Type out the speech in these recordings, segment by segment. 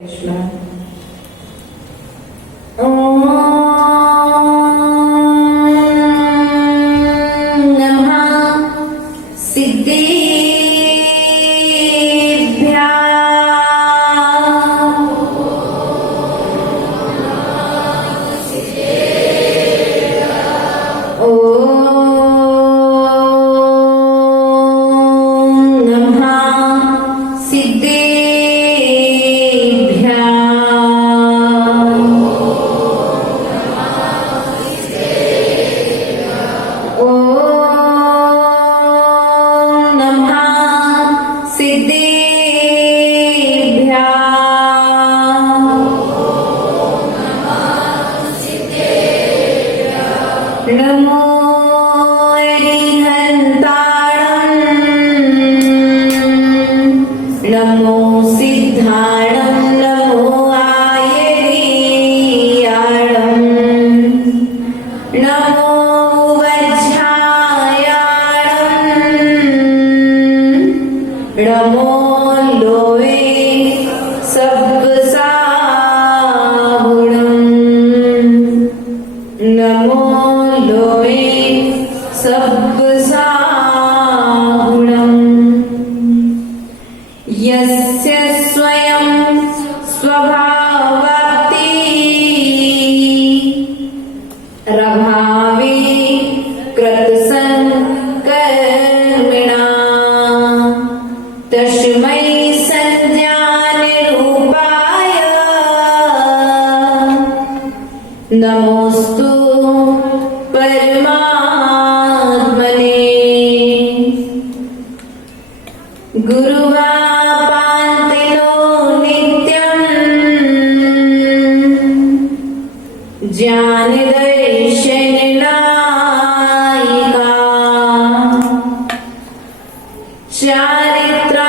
कृष्ण। ओम नमः सिद्धेभ्यः। ओम नमः नमो अरिहन्ताणं नमो सिद्धाणं नमो आयर्याणं नमो वज्रायाणं नमो लोवे सब्बसागुणं नमो लोवे सब्बसागुणं यस्य स्वयं स्वभावाप्ति रभावे कृतसंकर्मिणा तस्मै संज्ञानिरूपाय नमोस्तु परमात्मने। गुरुवापान्तिनो नित्यं ज्ञानदर्शननायिका चारित्रानुगम्भीरा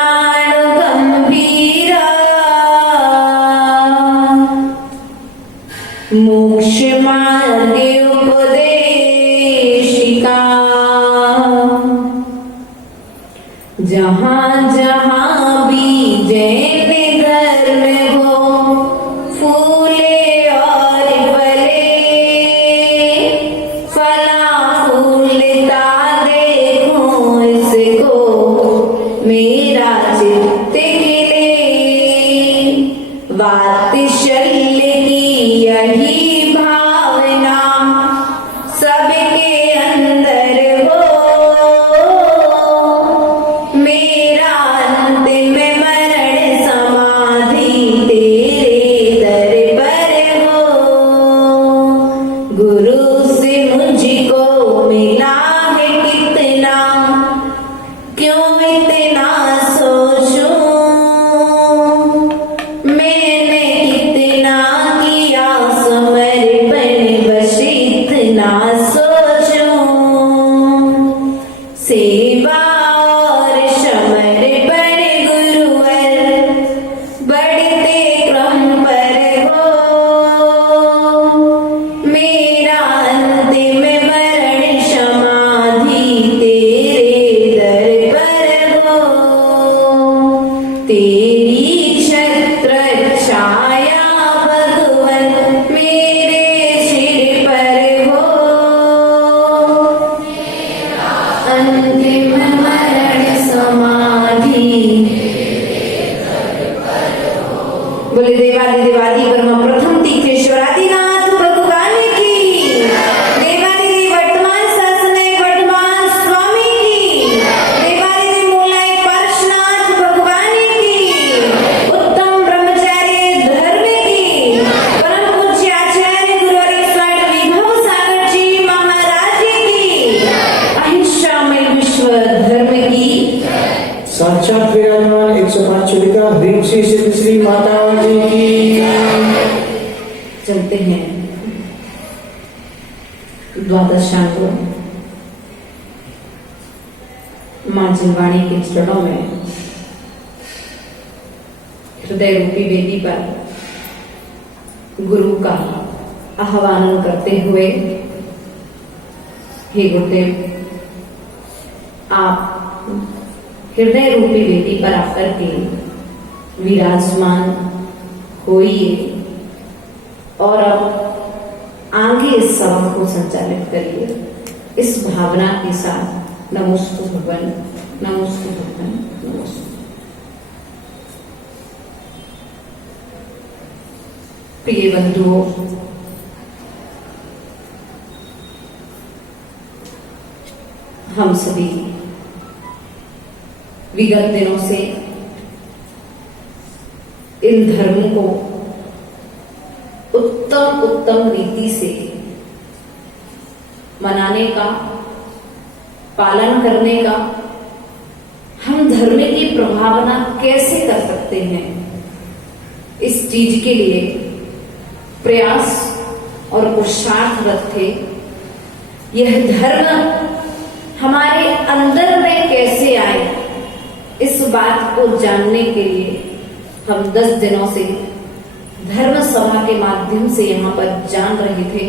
मोक्षमार्गे उपदेशिका जहाँ जहाँ भी जैन घर में हो फूले और फले फला फूलता देखो इसको मेरा चित्त खिले वात्सल्य की यही भावना सबके अंदर हो मेरा अंतिम मरण समाधि तेरे दर पर हो। गुरु से मुझको मिला है कितना क्यों इतना सोचूं मैंने कितना किया समर्पण बस इतना सोचूं सेवा और समर्पण गुरुवर बढ़ते क्रम पर हो मेरा अंतिम मरण समाधि तेरे दर पर हो। तेरी छत्र छाया भगवन मेरे सिर पर हो अंतिम मरण समाधि। बोले देवादि देवादि ब्रह्म प्रथम तीर्थेश्वरादिनाथ भगवान की देवादि वर्तमान शासनायक वर्तमान स्वामी की देवादि मूलाय पार्श्वनाथ भगवान की उत्तम ब्रह्मचार्य धर्म की परम पूज्य आचार्य गुरुवर्य स्वामी विभव सागर जी महाराज की अहिंसामय विश्व धर्म की साक्षात विराजमान 105 चुलिका भीम श्री सिद्ध श्री माता जी की। चलते हैं द्वादशांकों मां जिनवाणी के चरणों में हृदय रूपी वेदी पर गुरु का आह्वान करते हुए हे गुरुदेव आप हृदय रूपी वेदी पर आकर के विराजमान होइए और अब आगे इस सभा को संचालित करिए इस भावना के साथ। नमोस्तु भगवान, नमोस्तु भगवान, नमोस्तु। प्रिय बंधुओं, हम सभी विगत दिनों से इन धर्मों को उत्तम उत्तम रीति से मनाने का, पालन करने का, हम धर्म की प्रभावना कैसे कर सकते हैं, इस चीज के लिए प्रयास और पुरुषार्थरत थे। यह धर्म हमारे अंदर में कैसे आए, इस बात को जानने के लिए हम 10 दिनों से धर्म सभा के माध्यम से यहाँ पर जान रहे थे।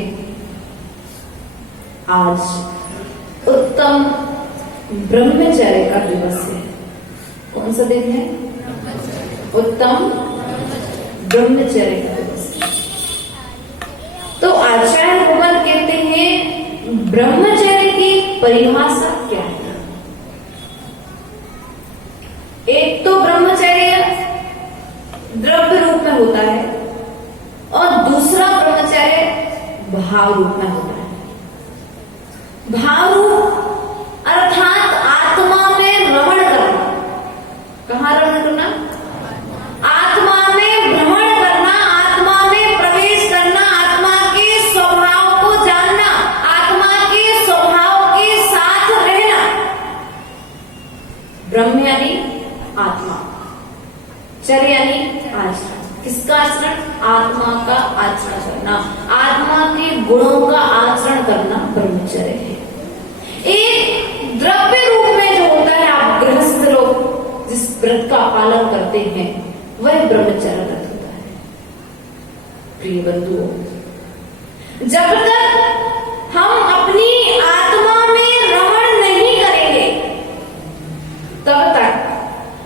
आज उत्तम ब्रह्मचर्य का दिवस है। कौन सा दिन है? उत्तम ब्रह्मचर्य का दिवस है। तो आचार्य भगवान कहते हैं ब्रह्मचर्य की परिभाषा क्या है? एक तो ब्रह्मचर्य द्रव्य रूप में होता है और दूसरा ब्रह्मचर्य भाव रूप में होता है। भाव रूप अर्थात आत्मा में रमण करना। कहाँ रमण करना? आत्मा में भ्रमण करना, आत्मा में प्रवेश करना, आत्मा के स्वभाव को जानना, आत्मा के स्वभाव के साथ रहना। ब्रह्म यानी आत्मा, चर्य यानी आचरण। किसका आचरण? आत्मा का आचरण करना, आत्मा के गुणों का आचरण करना ब्रह्मचर्य है। एक द्रव्य रूप में जो होता है, आप गृहस्थ लोग जिस व्रत का पालन करते हैं वह ब्रह्मचर्य व्रत होता है। प्रिय बंधुओं, जब तक हम अपनी आत्मा में रमण नहीं करेंगे तब तक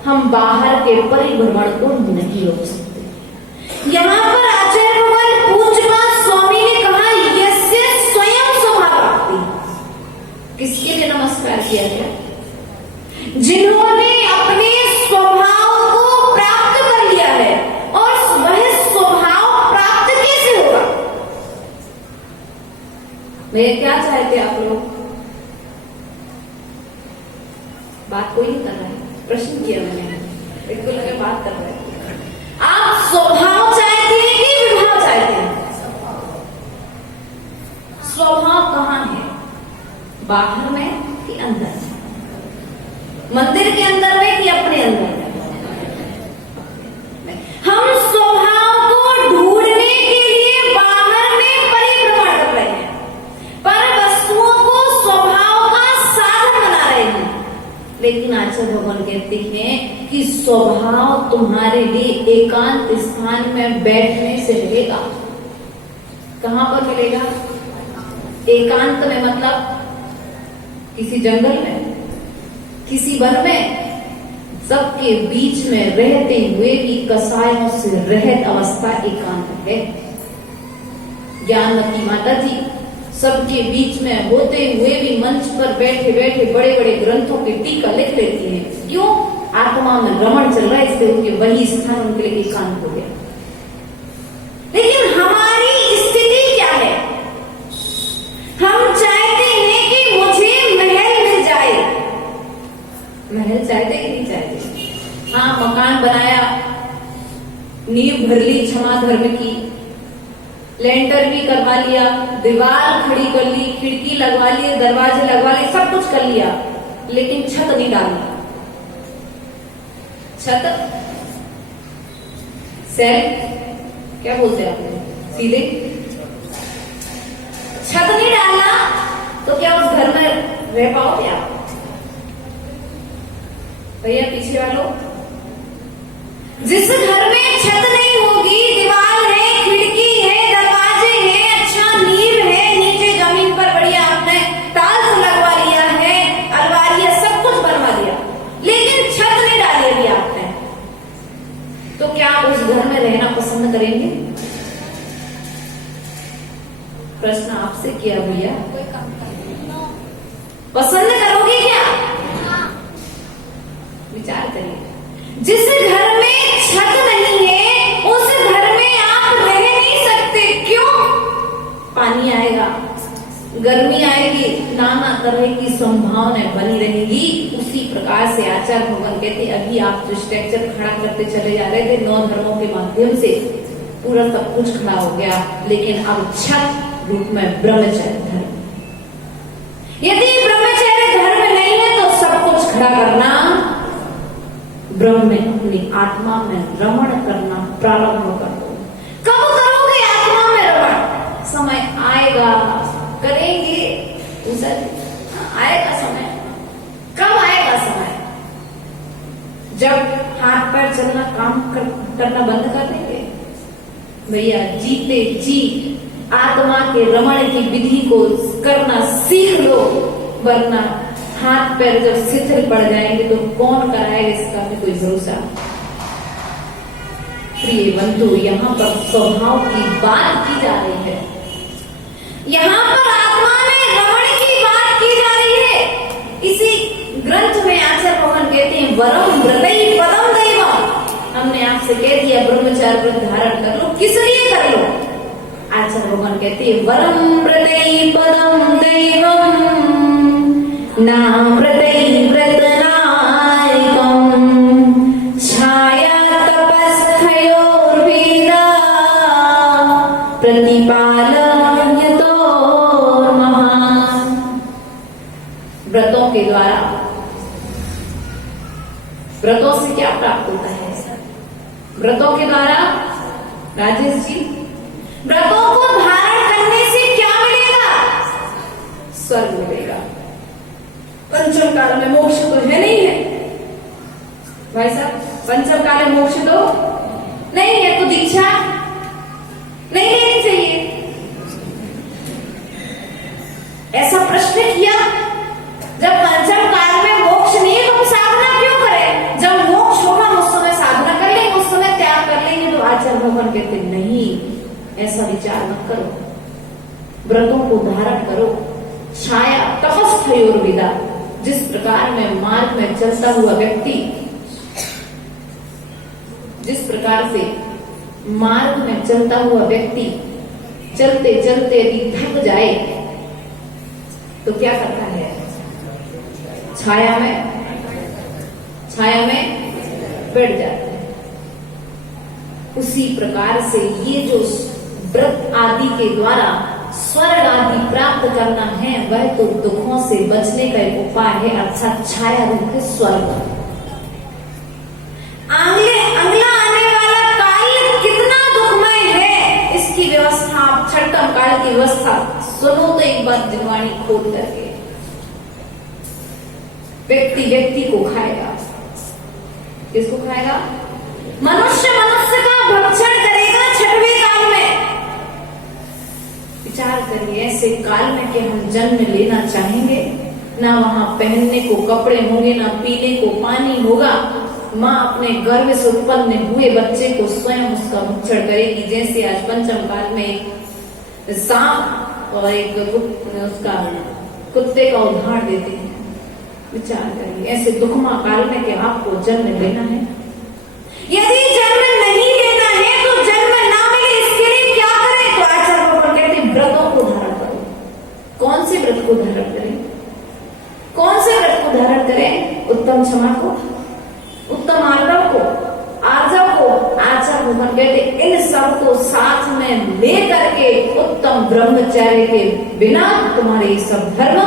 हम बाहर के परिभ्रमण को नहीं रोक सकते। यहाँ पर आचार्य भगवान पूज्यपाद स्वामी ने कहा यस्य स्वयं स्वभाव प्राप्ति। किसके लिए नमस्कार किया गया? जिन्होंने अपने स्वभाव को प्राप्त कर लिया है। और वह स्वभाव प्राप्त कैसे होगा? मैं क्या चाहते आप लोग? बात कोई नहीं कर रहा है, प्रश्न किया मैंने, एक को लगे बात कर रहे हैं। आप स्वभाव चाहते हैं कि विभाव चाहते हैं? स्वभाव कहाँ है? बाहर में कि अंदर? मंदिर के अंदर में कि अपने अंदर में? हम स्वभाव को ढूंढने के लिए बाहर में परिभ्रमण कर रहे हैं, पर वस्तुओं को स्वभाव का साधन बना रहे हैं। लेकिन आचार्य भगवान कहते हैं कि स्वभाव तुम्हारे लिए एकांत स्थान में बैठने से मिलेगा। कहां पर मिलेगा? एकांत में मतलब किसी जंगल में, किसी वन में, सबके बीच में रहते हुए भी कसायों से रहित अवस्था एकांत है। ज्ञानवती माता जी सबके बीच में होते हुए भी मंच पर बैठे बैठे बड़े बड़े ग्रंथों की टीका लिख लेती हैं। क्यों? आत्मा में रमण चल रहा है, इसलिए उनके वही स्थान उनके लिए एकांत हो गया। लेकिन हमारी स्थिति क्या है? हम चाहते हैं कि मुझे महल मिल जाए। महल चाहते कि नहीं चाहते? हाँ, मकान बनाया, नींव भर ली क्षमा धर्म की, लेंटर भी करवा लिया, दीवार खड़ी कर ली, खिड़की लगवा ली, दरवाजे लगवा लिए, सब कुछ कर लिया, लेकिन छत नहीं डाली। छत सेट क्या बोलते हैं आप? सीधे छत नहीं डालना तो क्या उस घर में रह पाओगे आप? भैया पीछे वालों, जिस घर में छत नहीं होगी, दीवार है, खिड़की है, दरवाजे हैं, अच्छा नींव है, नीचे जमीन पर बढ़िया आपने टाइल्स लगवा लिया है, अलमारियां सब कुछ बनवा लिया, लेकिन छत नहीं डाली अभी आपने, तो क्या आप उस घर में रहना पसंद करेंगे? प्रश्न आपसे किया भैया, पसंद करोगे क्या? विचार करिए। जिस घर में छत नहीं है उस घर में आप रह नहीं सकते। क्यों? पानी आएगा, गर्मी आएगी, नाना तरह की संभावनाएं बनी रहेगी। उसी प्रकार से आचार्य भगवान कहते अभी आप जो स्ट्रक्चर खड़ा करते चले जा रहे थे 9 धर्मों के माध्यम से, पूरा सब कुछ खड़ा हो गया, लेकिन अब छत रूप में ब्रह्मचर्य धर्म। यदि ब्रह्मचर्य धर्म नहीं है तो सब कुछ खड़ा करना, ब्रह्म में अपनी आत्मा में रमण करना प्रारंभ कर दो। कब करोगे आत्मा में रमण? समय आएगा, करेंगे, आएगा समय। कब आएगा समय? जब हाथ पैर चलना काम करना बंद कर देंगे। भैया जीते जी आत्मा के रमण की विधि को करना सीख लो, वरना हाथ पैर जब शिथिल पड़ जाएंगे तो कौन कराएगा, इसका भी कोई भरोसा। प्रिय बंधु, यहाँ पर स्वभाव की बात की जा रही है, यहाँ पर आत्मा में रमण की बात की जा रही है। इसी ग्रंथ में आचार्य भगवान कहते हैं वरम व्रतई पदम दैवम। हमने आपसे कह दिया ब्रह्मचार्य व्रत धारण कर लो, किस लिए कर लो? आचार्य भगवान कहते हैं वरम व्रतई पदम दैवम नाम व्रतई व्रतनायकम छाया तपस्थयोर्वेदा प्रतिपालयतो महान। व्रतों के द्वारा, व्रतों से क्या प्राप्त होता है? व्रतों के द्वारा राजेश जी, व्रतों को धारण करने से क्या मिलेगा? स्वर्ग मिलेगा। पंचम काल में मोक्ष तो है नहीं है भाई साहब, पंचम काल में मोक्ष तो नहीं है, तो दीक्षा नहीं लेनी चाहिए। ऐसा प्रश्न किया, जब पंचम काल में मोक्ष नहीं है तो साधना क्यों करें? जब मोक्ष होगा उस समय साधना कर लेंगे, उस समय त्याग कर लेंगे। तो आचार्य भगवान कहते नहीं, ऐसा विचार मत करो, व्रतों को धारण करो। छाया तपस्थयोर्वेदा, जिस प्रकार में मार्ग में चलता हुआ व्यक्ति, जिस प्रकार से मार्ग में चलता हुआ व्यक्ति चलते चलते यदि थक जाए तो क्या करता है? छाया में बैठ जाता है। उसी प्रकार से ये जो व्रत आदि के द्वारा स्वर्ग आदि प्राप्त करना है, वह तो दुखों से बचने का एक उपाय है, अर्थात छाया रूप है स्वर्ग। अगला आने वाला काल कितना दुखमय है, इसकी व्यवस्था आप छठम काल की व्यवस्था सुनो तो एक बार जिनवाणी खोल करके। व्यक्ति को खाएगा, किसको खाएगा? मनुष्य का भक्षण करेगा छठवें काल में। विचार करिए, ऐसे काल में कि हम जन्म लेना चाहेंगे? ना वहां पहनने को कपड़े होंगे, ना पीने को पानी होगा। माँ अपने गर्भ से उत्पन्न हुए बच्चे को स्वयं उसका भक्षण करेगी। जैसे आज पंचम काल में एक सांप और एक उसका कुत्ते का उदाहरण देते हैं। विचार करिए, ऐसे दुखमा काल में कि आपको जन्म लेना है। यदि जन्म नहीं लेना है तो जन्म ना मिले, इसके लिए क्या करें? तो आचार्य भगवान कहते हैं व्रतों को धारण करो। कौन से व्रत को धारण करें? कौन से व्रत को धारण करें? उत्तम क्षमा को, उत्तम आर्जव को। आचार्य भगवान कहते इन सब को साथ में ले करके उत्तम ब्रह्मचर्य के बिना तुम्हारे सब धर्म,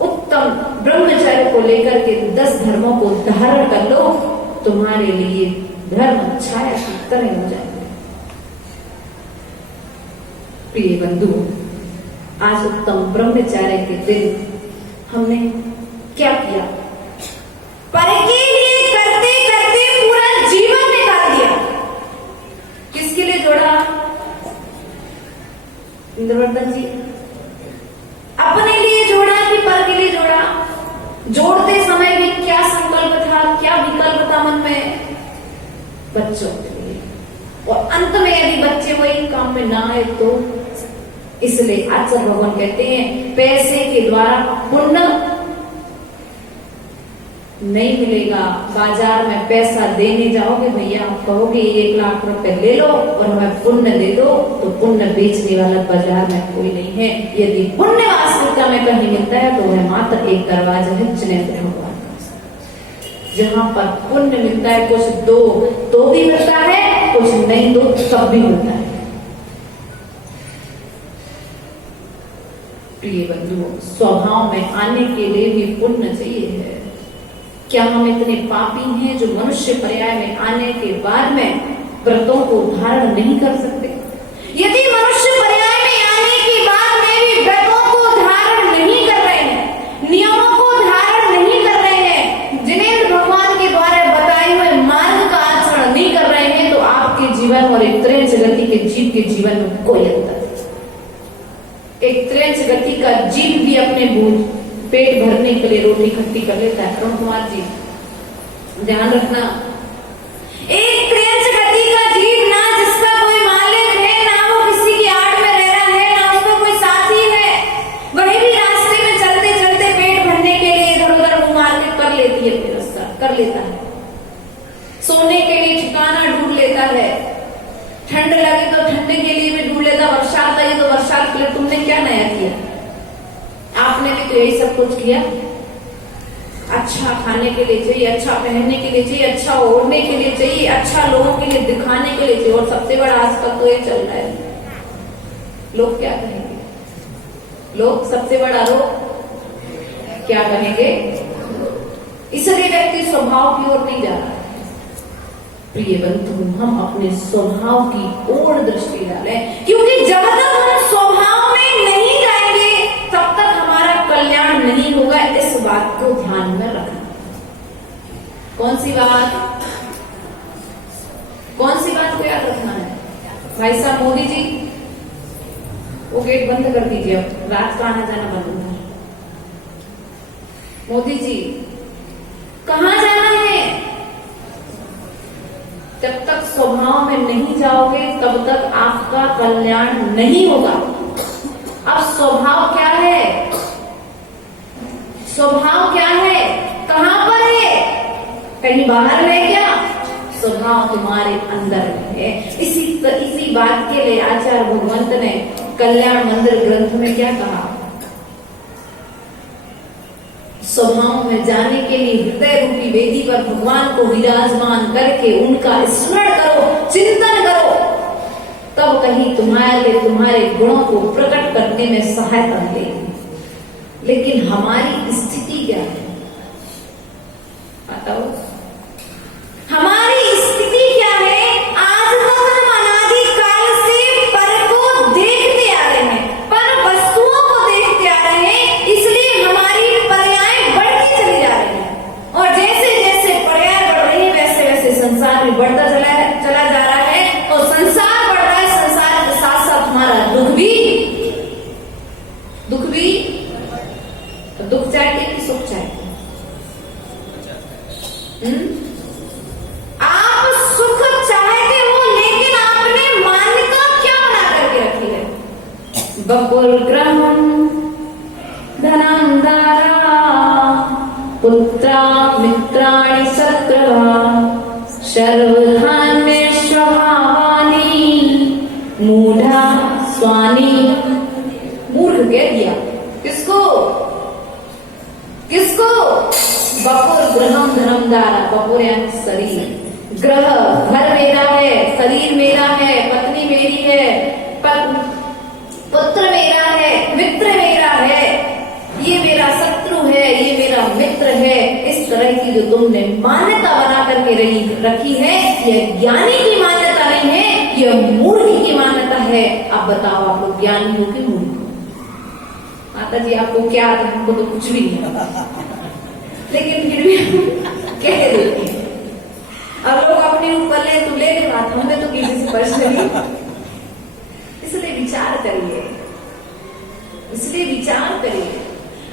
उत्तम ब्रह्मचर्य को लेकर के 10 धर्मों को धारण कर लो, तुम्हारे लिए धर्म छाया की तरह हो जाएंगे। प्रिय बंधु, आज उत्तम ब्रह्मचर्य के दिन हमने क्या किया? पर के लिए करते करते पूरा जीवन निकाल दिया। किसके लिए जोड़ा? इंद्रवर्धन जी, अपने लिए जोड़ा कि पर के लिए जोड़ा? जोड़ते समय भी क्या संकल्प था, क्या विकल्प था मन में? बच्चों के लिए। और अंत में यदि बच्चे वही काम में ना आए तो इसलिए आचार्य भगवान कहते हैं पैसे के द्वारा पुण्य नहीं मिलेगा। बाजार में पैसा देने जाओगे भैया, आप कहोगे 1 लाख रुपए ले लो और हमें पुण्य दे दो, तो पुण्य बेचने वाला बाजार में कोई नहीं है। यदि पुण्य वास्तविकता में कहीं मिलता है तो वह मात्र एक दरवाजा है जिनेंद्र भगवान का। जहां पर पुण्य मिलता है, कुछ दो तो भी मिलता है, कुछ नहीं दो तब भी मिलता है। प्रिय बंधुओं, स्वभाव में आने के लिए भी पुण्य चाहिए है। क्या हम इतने पापी हैं जो मनुष्य पर्याय में आने के बाद में व्रतों को धारण नहीं कर सकते? यदि मनुष्य पर्याय में आने के बाद में भी व्रतों को धारण नहीं कर रहे हैं, नियमों को धारण नहीं कर रहे हैं, जिनेंद्र भगवान के द्वारा बताए हुए मार्ग का आचरण नहीं कर रहे हैं, तो आपके जीवन और एक त्रेंच गति के जीव के जीवन में कोई अंतर नहीं। एक त्रेंच गति का जीव भी अपने पेट भरने के लिए रोटी इकट्ठी कर लेता है। अरुण कुमार जी ध्यान रखना, एक त्रेंच गति का जीव ना जिसका कोई मालिक है, ना वो किसी की आड़ में रह रहा है, ना उसका कोई साथी है, वही भी रास्ते में चलते चलते पेट भरने के लिए इधर उधर मुंह मार के कर लेती है, व्यवस्था कर लेता है। सोने के लिए ठिकाना ढूंढ लेता है, ठंड लगे तो ठंडे के लिए भी ढूंढ लेता, बरसात लगे तो बरसात के लिए। तुमने क्या नया किया? आपने भी तो यही सब कुछ किया। अच्छा खाने के लिए चाहिए, अच्छा पहनने के लिए चाहिए, अच्छा ओढ़ने के लिए चाहिए, अच्छा लोगों के लिए दिखाने के लिए चाहिए। और सबसे बड़ा आजकल तो ये चल रहा है, लोग क्या कहेंगे? लोग सबसे बड़ा रोग क्या कहेंगे? इसलिए व्यक्ति स्वभाव की ओर नहीं जा रहा है। प्रिय बंधु, हम अपने स्वभाव की ओर दृष्टि डालें, क्योंकि जब तक हम स्वभाव में नहीं जाएंगे तब तक हमारा कल्याण नहीं होगा। इस बात को ध्यान में रखना। कौन सी बात? कौन सी बात को याद रखना है? भाई साहब मोदी जी, वो गेट बंद कर दीजिए, अब रात का आना जाना बंद होगा। मोदी जी कहां जाना है? जब तक स्वभाव में नहीं जाओगे तब तक आपका कल्याण नहीं होगा। अब स्वभाव क्या है? स्वभाव क्या है? कहां पर है? कहीं बाहर है क्या? स्वभाव तुम्हारे अंदर है। इसी बात के लिए आचार्य भगवंत ने कल्याण मंदिर ग्रंथ में क्या कहा? स्वभाव में जाने के लिए हृदय रूपी वेदी पर भगवान को विराजमान करके उनका स्मरण करो, चिंतन करो, तब कहीं तुम्हारे गुणों को प्रकट करने में सहायता मिलेगी। लेकिन हमारी स्थिति क्या है बताओ? हमारी स्थिति क्या है? आज तक हम अनादिकाल से पर को देखते आ रहे हैं, पर वस्तुओं को देखते आ रहे हैं, इसलिए हमारी पर्याय बढ़ती चली जा रही है। और जैसे जैसे पर्याय बढ़ रही है वैसे वैसे संसार भी बढ़ता चला जा रहा है। और संसार बढ़ रहा है, संसार के साथ साथ हमारा दुख भी दुख चाहते कि सुख चाहते? आप सुख चाहते हो, लेकिन आपने मान्यता क्या बना करके रखी है? बकुल ग्रहम धनम दारा पुत्रा मित्राणि शत्रवा सर्वधान्य स्वभावानि मूढ़ा स्वानी। मूर्ख कह दिया किसको? किसको? बकुल ग्रहम धनम दारा। बकुल यानी शरीर, ग्रह घर मेरा है, शरीर मेरा है, पत्नी मेरी है, पुत्र मेरा है, मित्र मेरा है, ये मेरा शत्रु है, ये मेरा मित्र है। इस तरह की जो तुमने मान्यता बना करके रखी है, यह ज्ञानी की मान्यता नहीं है, यह मूर्ख की मान्यता है। अब बताओ आप लोग ज्ञानी हो कि मूर्ख? माता जी आपको क्या आता है? हमको तो कुछ भी नहीं पता, लेकिन फिर भी कह देते हैं। अब लोग अपने ऊपर ले तो ले बात, हमें तो किसी से पर्सनली। इसलिए विचार करिए, इसलिए विचार करिए,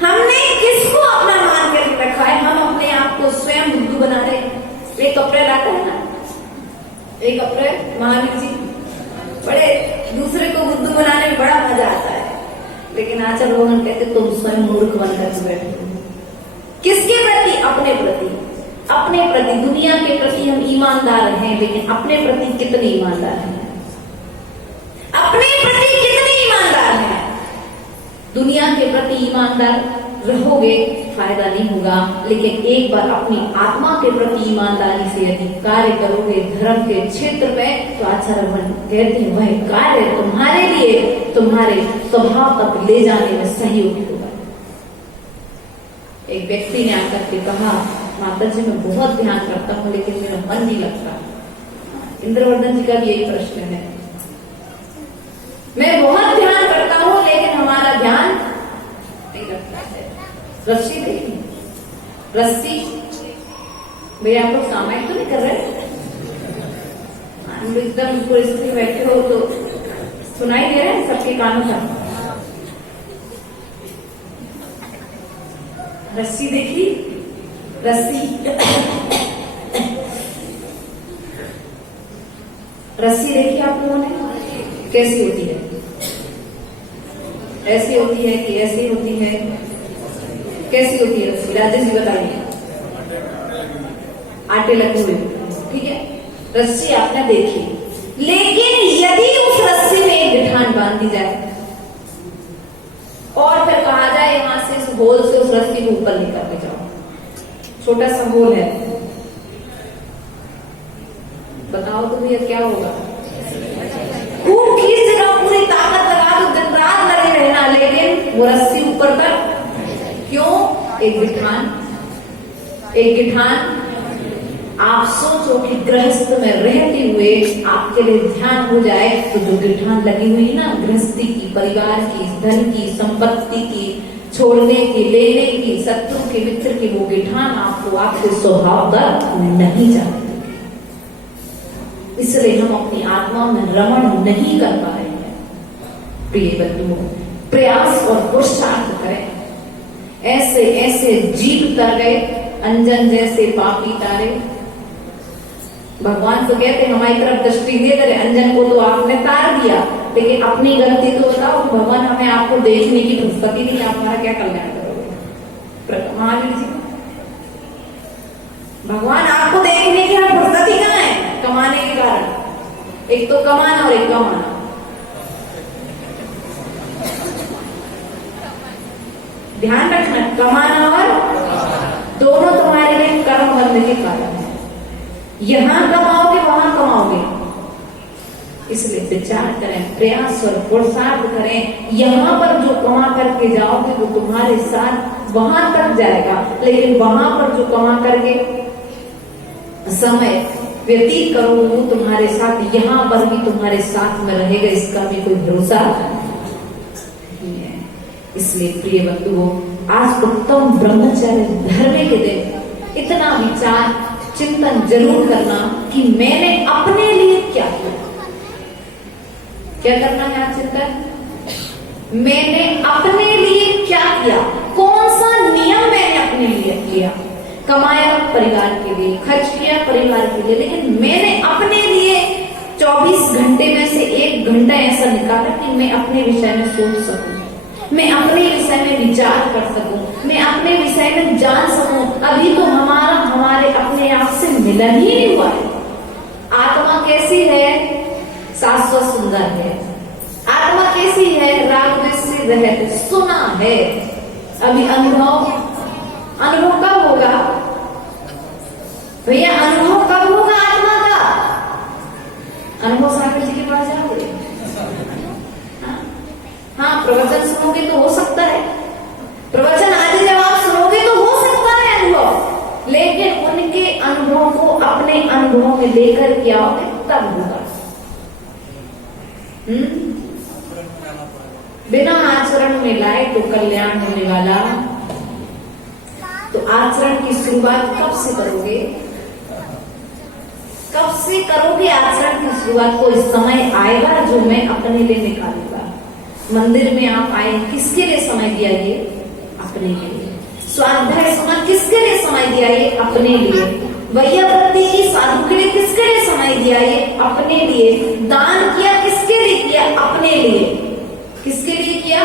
हमने किसको अपना मान करके रखा है? हम अपने आप को स्वयं बुद्धू बना रहे। 1 अप्रैल आता है ना, 1 अप्रैल महावीर जी बड़े दूसरे को बुद्धू बनाने में बड़ा मजा आता है। आचार्य भगवान कहते तुम स्वयं मूर्ख बनकर के बैठे हो। किसके प्रति? अपने प्रति। अपने प्रति, दुनिया के प्रति हम ईमानदार हैं, लेकिन अपने प्रति कितने ईमानदार हैं? अपने प्रति कितने ईमानदार हैं? दुनिया के प्रति ईमानदार रहोगे फायदा नहीं होगा, लेकिन एक बार अपनी आत्मा के प्रति ईमानदारी से यदि कार्य करोगे धर्म के क्षेत्र में, तो आचार्य भगवान कहते हैं वह कार्य तुम्हारे लिए, तुम्हारे स्वभाव तक ले जाने में सहयोगी होगा। एक व्यक्ति ने आकर के कहा, माता जी मैं बहुत ध्यान करता हूँ लेकिन मेरा मन नहीं लगता। इंद्रवर्धन जी का भी यही प्रश्न है, मैं बहुत ध्यान करता हूँ लेकिन हमारा ध्यान नहीं लगता है। रस्सी देखी, रस्सी भैया आप लोग सामायिक तो नहीं कर रहे? एकदम परिस्थिति बैठे हो तो सुनाई दे रहा है सबके कानों का। रस्सी देखी, रस्सी रस्सी देखी आप लोगों ने? कैसी होती है? ऐसी होती है कि ऐसी होती है? कैसी होती है रस्सी? राजेश जी बताइए। आटे लगे हुए, ठीक है। रस्सी आपने देखी, लेकिन यदि उस रस्सी में एक गिठान बांध दी जाए और फिर कहा जाए यहां से इस होल से उस रस्सी को ऊपर निकाल के जाओ, छोटा सा होल है, बताओ तो भैया क्या होगा? खूब खींच देगा, पूरी ताकत लगा दो, दिन रात लगे रहना, लेकिन वो रस्सी ऊपर तक क्यों? एक गिठान। आप सोचो कि गृहस्थ में रहते हुए आपके लिए ध्यान हो जाए तो जो गिठान लगी हुई ना, गृहस्थी की, परिवार की, धन की, संपत्ति की, छोड़ने की, लेने की, शत्रु के, मित्र की, वो गिठान आपको आपके स्वभाव तक नहीं जाती। इसलिए हम अपनी आत्मा में रमण नहीं कर पा रहे हैं। प्रिय बंधुओं, प्रयास और पुरुषार्थ करें। ऐसे ऐसे जीव तर गए अंजन जैसे पापी तारे। भगवान तो कहते हमारी तरफ दृष्टि दे करे, अंजन को तो आपने तार दिया, लेकिन अपनी गलती तो बताओ। भगवान हमें आपको देखने की फुर्सत ही नहीं, आप हमारा क्या कल्याण करोगे? महावीर जी, भगवान आपको देखने की फुर्सत ही कहाँ है? कमाने के कारण, एक तो कमाना और एक कमाना। ध्यान रखना, कमाना और दोनों तुम्हारे लिए कर्म बंध के कारण है। यहां कमाओगे वहां कमाओगे, इसलिए विचार करें, प्रयास और पुरुषार्थ करें। यहां पर जो कमा करके जाओगे वो तुम्हारे साथ वहां तक जाएगा, लेकिन वहां पर जो कमा करके समय व्यतीत करोगे वो तुम्हारे साथ यहां पर भी तुम्हारे साथ में रहेगा, इसका भी कोई भरोसा नहीं है। इसलिए प्रिय बंधुओं, आज उत्तम ब्रह्मचर्य धर्म के दिन इतना विचार चिंतन जरूर करना कि मैंने अपने लिए क्या किया। क्या करना है? आज चिंतन, मैंने अपने लिए क्या किया, कौन सा नियम मैंने अपने लिए किया। कमाया परिवार के लिए, खर्च किया परिवार के लिए, लेकिन मैंने अपने लिए 24 घंटे में से 1 घंटा ऐसा निकाला कि मैं अपने विषय में सोच सकूं, मैं अपने विषय में विचार कर सकूं, मैं अपने विषय में जान सकूं। अभी तो हमारे अपने आप से मिलन ही नहीं हुआ है। आत्मा कैसी है? शाश्वत सुंदर है। आत्मा कैसी है? राग द्वेष से रहित, सुना है। अभी अनुभव कब होगा भैया? अनुभव कब होगा आत्मा का? अनुभव सागर जी के पास जाओगे? हाँ, प्रवचन सुनोगे तो हो सकता है, प्रवचन आदि जब आप सुनोगे तो हो सकता है अनुभव, लेकिन उनके अनुभव को अपने अनुभव में लेकर के आओगे तब होगा। बिना आचरण में लाए तो कल्याण होने वाला। तो आचरण की शुरुआत कब से करोगे? कब से करोगे आचरण की शुरुआत? कोई समय आएगा जो मैं अपने लिए निकालूंगा। मंदिर में आप आए, किसके लिए समय दिया? ये अपने लिए। स्वाध्याय सुना, किसके लिए समय दिया? ये अपने लिए। वैयावृत्ति की साधु के लिए किसके लिए समय दिया? ये अपने लिए। दान किया, किसके लिए किया? अपने लिए। किसके लिए किया?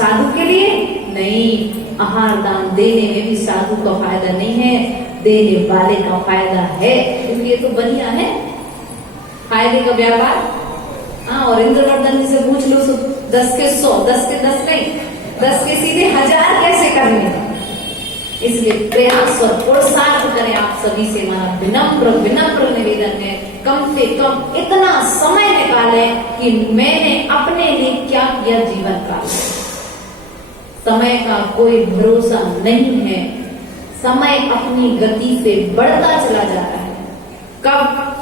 साधु के लिए नहीं। आहार दान देने में भी साधु का फायदा नहीं है, देने वाले का फायदा है, क्योंकि ये तो बढ़िया है फायदे का व्यापार। हाँ, और इंद्रवर्धन जी से पूछ लो तो 10 के 100, 10 के 10 नहीं, 10 के सीधे 1000 कैसे करने। इसलिए प्रयास और पुरुषार्थ करें आप सभी से हमारा विनम्र विनम्र निवेदन है, कम से कम इतना समय निकालें कि मैंने अपने लिए क्या किया जीवन काल में। समय का कोई भरोसा नहीं है, समय अपनी गति से बढ़ता चला जा रहा है, कब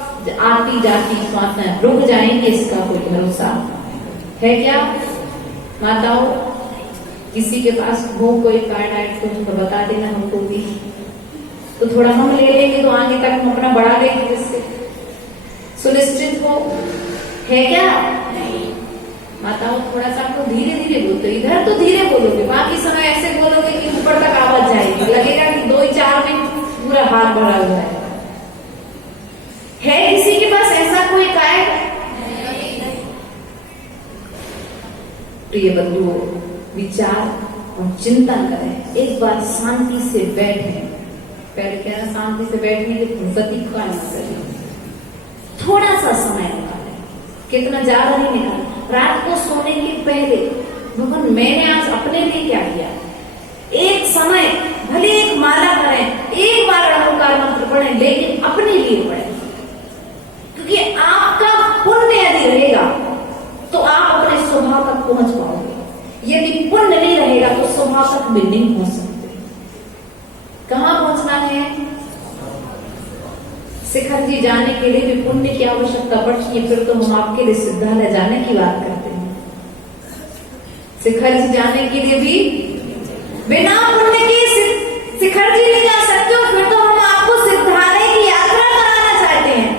आती जाती श्वासें रुक जाएंगे इसका कोई भरोसा है क्या। माताओं, किसी के पास हो कोई कार्ड आइट तो बता देना हमको भी, तो थोड़ा हम ले लेंगे तो आगे तक हम अपना बढ़ा देंगे, जिससे सुनिश्चित हो। है क्या? माताओं, थोड़ा सा आपको धीरे धीरे बोलते, इधर तो धीरे बोलोगे, बाकी समय ऐसे बोलोगे कि ऊपर तक आवाज जाएगी, लगेगा कि 2-4 मिनट पूरा हाथ भरा हुआ है किसी के पास ऐसा कोई कार्ड? प्रिय बंधुओं, विचार और चिंतन करें, एक बार शांति से बैठें। पहले कह रहा शांति से बैठने की फुर्सती का न करें, थोड़ा सा समय निकालें, कितना ज्यादा नहीं निकालें। रात को सोने के पहले भगवान मैंने आज अपने लिए क्या किया, एक समय भले एक माला करें, एक बार ओंकार मंत्र पढ़ें, लेकिन अपने लिए पढ़ें, क्योंकि आपका पुण्य यदि रहेगा तो आप अपने स्वभाव तक पहुंच पाओगे। यदि पुण्य नहीं रहेगा तो स्वभाव तक भी नहीं पहुंच सकते। कहां पहुंचना है? शिखर जी जाने के लिए भी पुण्य की आवश्यकता पड़ती है, फिर तो हम आपके लिए सिद्धालय जाने की बात करते हैं। शिखर जी जाने के लिए भी बिना पुण्य के शिखर जी नहीं जा सकते हो, फिर तो हम आपको सिद्धालय की यात्रा कराना चाहते हैं,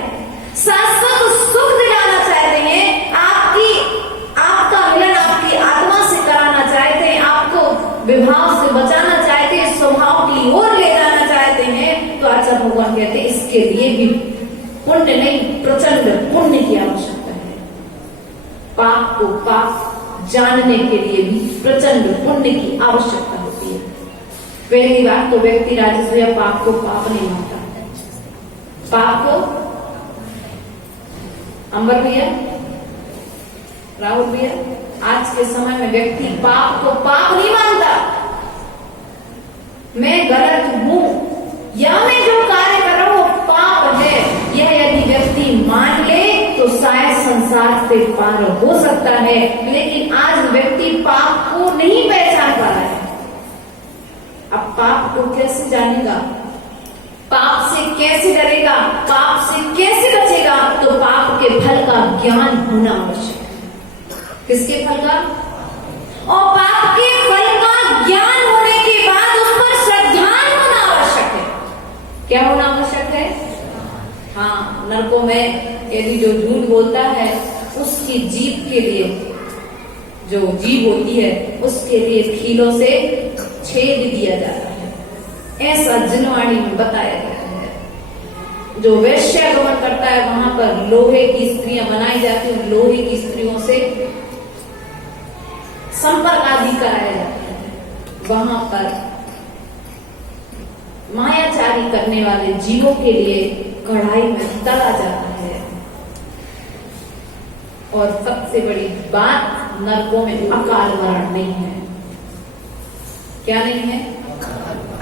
शाश्वत सुख दिलाना चाहते हैं, आपका मिलन आपकी आत्मा से कराना चाहते हैं, आपको विभाव से बचाना चाहते हैं, स्वभाव की ओर ले जाना चाहते हैं। तो आचार्य भगवान कहते हैं इसके लिए भी पुण्य नहीं, प्रचंड पुण्य की आवश्यकता है। पाप को पाप जानने के लिए भी प्रचंड पुण्य की आवश्यकता होती है। पहली बात तो व्यक्ति राजेश भैया पाप को पाप नहीं मानता, पाप को अंबर भैया, राहुल भैया, आज के समय में व्यक्ति पाप को पाप नहीं मानता। मैं गलत हूं या मैं जो कार्य कर रहा हूं वो पाप है, यह यदि व्यक्ति मान ले तो शायद संसार से पार हो सकता है। लेकिन आज व्यक्ति पाप को नहीं पहचान पा रहा है। अब पाप को कैसे जानेगा, पाप से कैसे डरेगा, पाप से कैसे बचेगा? तो पाप के फल का ज्ञान होना आवश्यक है। किसके फल का? और पाप के फल का ज्ञान होने के बाद उस पर श्रद्धान होना आवश्यक है। क्या होना आवश्यक है? हाँ, नरकों में यदि जो झूठ बोलता है उसकी जीभ के लिए, जो जीभ होती है उसके लिए खीलों से छेद दिया जाता है, ऐसा जिनवाणी में बताया गया है। जो वैश्यागमन करता है वहां पर लोहे की स्त्रियां बनाई जाती हैं, लोहे की स्त्रियों से संपर्क आदि कराया जाता है। वहां पर मायाचारी करने वाले जीवों के लिए कढ़ाई में तला जाता है। और सबसे बड़ी बात, नरकों में अकाल मरण नहीं है। क्या नहीं है?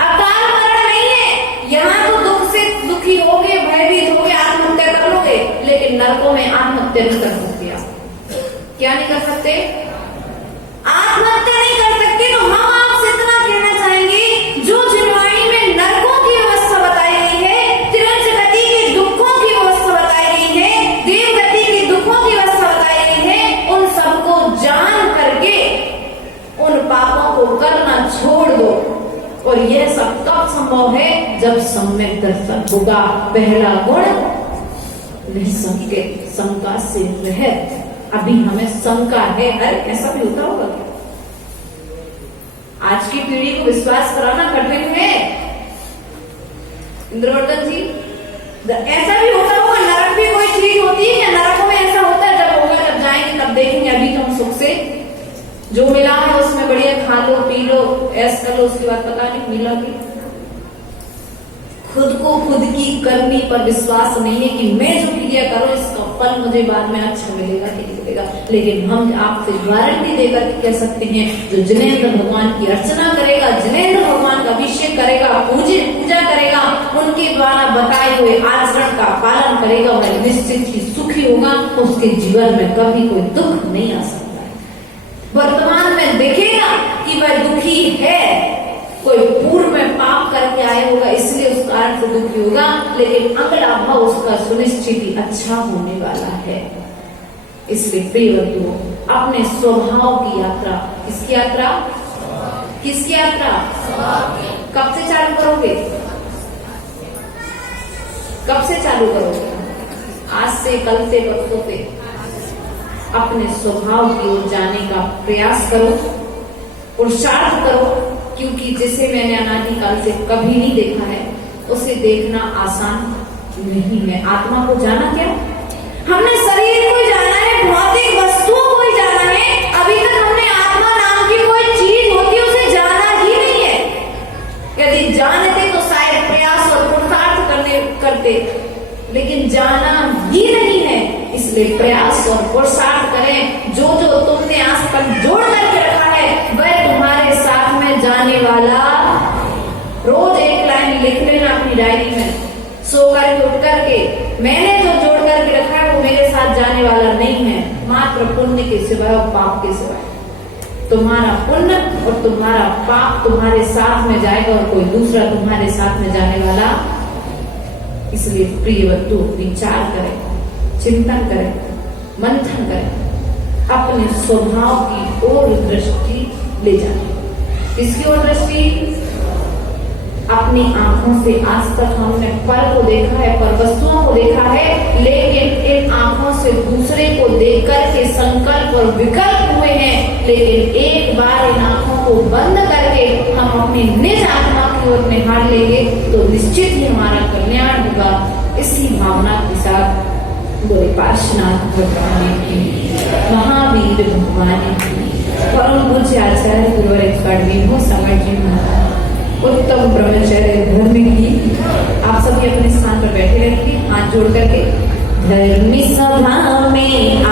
अकाल मरण नहीं है। यहाँ तो दुख से दुखी होगे, भयभीत होगे, आत्महत्या कर लोगे, लेकिन नरकों में आत्महत्या नहीं कर सकते आप। क्या नहीं कर सकते? आत्महत्या नहीं कर सकते। तो हम आपसे इतना कहना चाहेंगे, जो जिनवाणी में नरकों की व्यवस्था बताई गई है, तिरंज गति के दुखों की व्यवस्था बताई गई है, देव गति के दुखों की व्यवस्था बताई गई है, उन सबको जान करके उन पापों को करना छोड़ दो। और यह सब कब संभव है? जब सम्यक दर्शन होगा। पहला गुण शंका से रहित। अभी हमें शंका है, अरे ऐसा भी होता होगा क्या? आज की पीढ़ी को विश्वास कराना कठिन है। इंद्रवर्धन जी, ऐसा भी होता होगा, नरक भी कोई चीज होती है क्या? नरकों में ऐसा होता है, जब होगा जब जाएंगे तब देखेंगे, अभी तो हम सुख से जो मिला है उसमें बढ़िया खा लो, पी लो, ऐस कर लो, उसके बाद पता नहीं मिला कि खुद को खुद की करनी पर विश्वास नहीं है कि मैं जो क्रिया करूं इसका फल मुझे बाद में अच्छा मिलेगा कि नहीं मिलेगा। लेकिन हम आपसे गारंटी देकर कह सकते हैं, जो जिनेंद्र भगवान की अर्चना करेगा, जिनेंद्र भगवान का अभिषेक करेगा, पूजा करेगा, उनके द्वारा बताए हुए आचरण का पालन करेगा, वह निश्चित ही सुखी होगा। उसके जीवन में कभी कोई दुख नहीं आ सकता है। वर्तमान में देखेगा कि वह दुखी है, कोई पूर्व में पाप करके आया होगा इसलिए उस कारण से दुखी होगा, लेकिन अगला भाव उसका सुनिश्चित ही अच्छा होने वाला है। इसलिए प्रिय बंधुओं, अपने स्वभाव की यात्रा, किसकी यात्रा? किसकी यात्रा? कब से चालू करोगे? कब से चालू करोगे? आज से, कल से, परसों से? अपने स्वभाव की ओर जाने का प्रयास करो, पुरुषार्थ करो, क्योंकि जिसे मैंने अनादिकाल से कभी नहीं देखा है उसे देखना आसान नहीं है। आत्मा को जाना क्या? हमने शरीर को जाना है, भौतिक वस्तुओं को ही जाना है। अभी तक हमने आत्मा नाम की कोई चीज होती है उसे जाना ही नहीं है। यदि जानते तो शायद प्रयास और पुरुषार्थ करते, लेकिन जाना ही नहीं है। इसलिए प्रयास और पुरुषार्थ करें। जो जो तुमने आज तक जोड़ करके रखा है वह तुम्हारे साथ में जाने वाला। रोज एक लाइन लिख लेना अपनी डायरी में, सो करके उठ करके, मैंने जो जोड़ करके रखा है वो मेरे साथ जाने वाला नहीं है, मात्र पुण्य के सिवाय और पाप के सिवाय। तुम्हारा पुण्य और तुम्हारा पाप तुम्हारे साथ में जाएगा और कोई दूसरा तुम्हारे साथ में जाने वाला। इसलिए प्रिय बंधु, विचार करें, चिंतन करें, मंथन करें, अपने स्वभाव की ओर दृष्टि ले जाए। किसकी ओर दृष्टि? अपनी आंखों से आज तक हमने पर को देखा है, पर वस्तुओं को देखा है, लेकिन इन आंखों से दूसरे को देख करके संकल्प और विकल्प हुए हैं। लेकिन एक बार इन आंखों को बंद करके हम अपनी निज आत्मा की ओर निहार लेंगे तो निश्चित ही हमारा कल्याण होगा। इसी भावना के साथ बोले पार्श्वनाथ भगवान की, महावीर भगवान की, परम पूज्य आचार्य गुरुवर एकाडमी हो समझ उत्तम ब्रह्मचर्य धर्म की। आप सभी अपने स्थान पर बैठे रहेंगे, हाथ जोड़ करके। धर्मी सभा में